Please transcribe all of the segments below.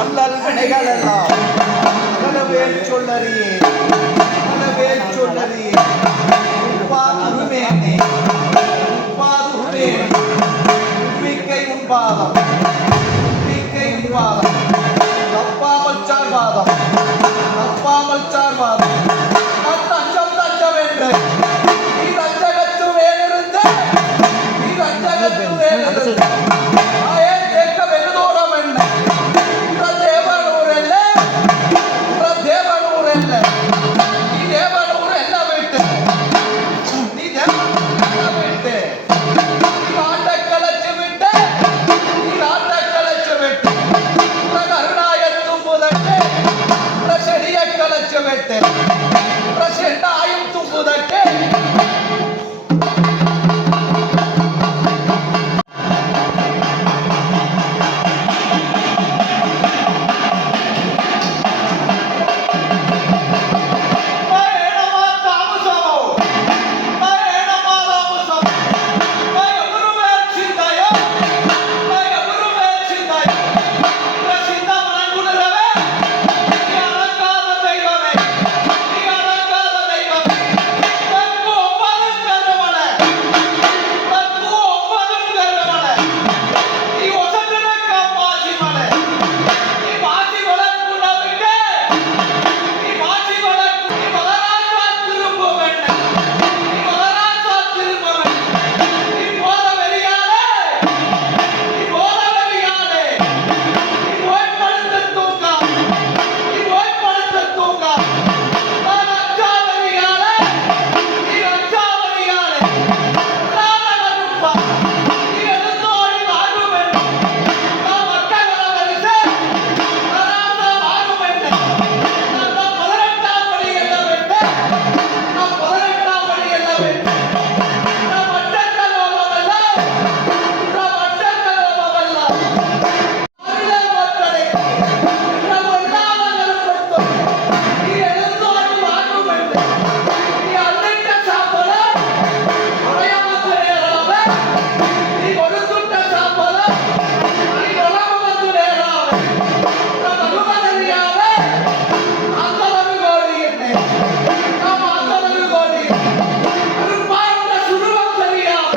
அல்லல் வினைகளெல்லாம் பலவேல் சொல்லறியே பலவேல் சொல்லறியே உப்பாதுருமேனே உப்பாதுருமே உப்பிக்கை உன்பாதம் உன்பாதம் தேவை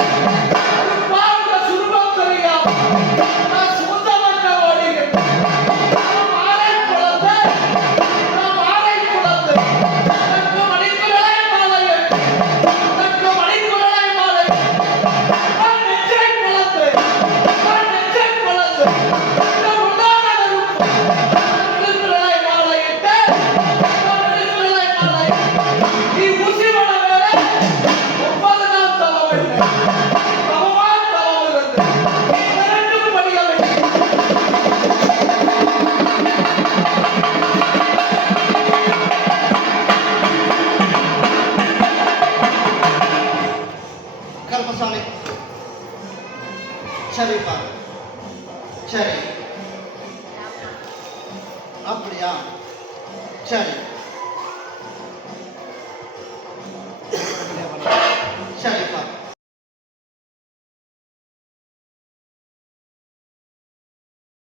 Bye. பாடசாலை சரிப்பா சரி அப்படியா சரி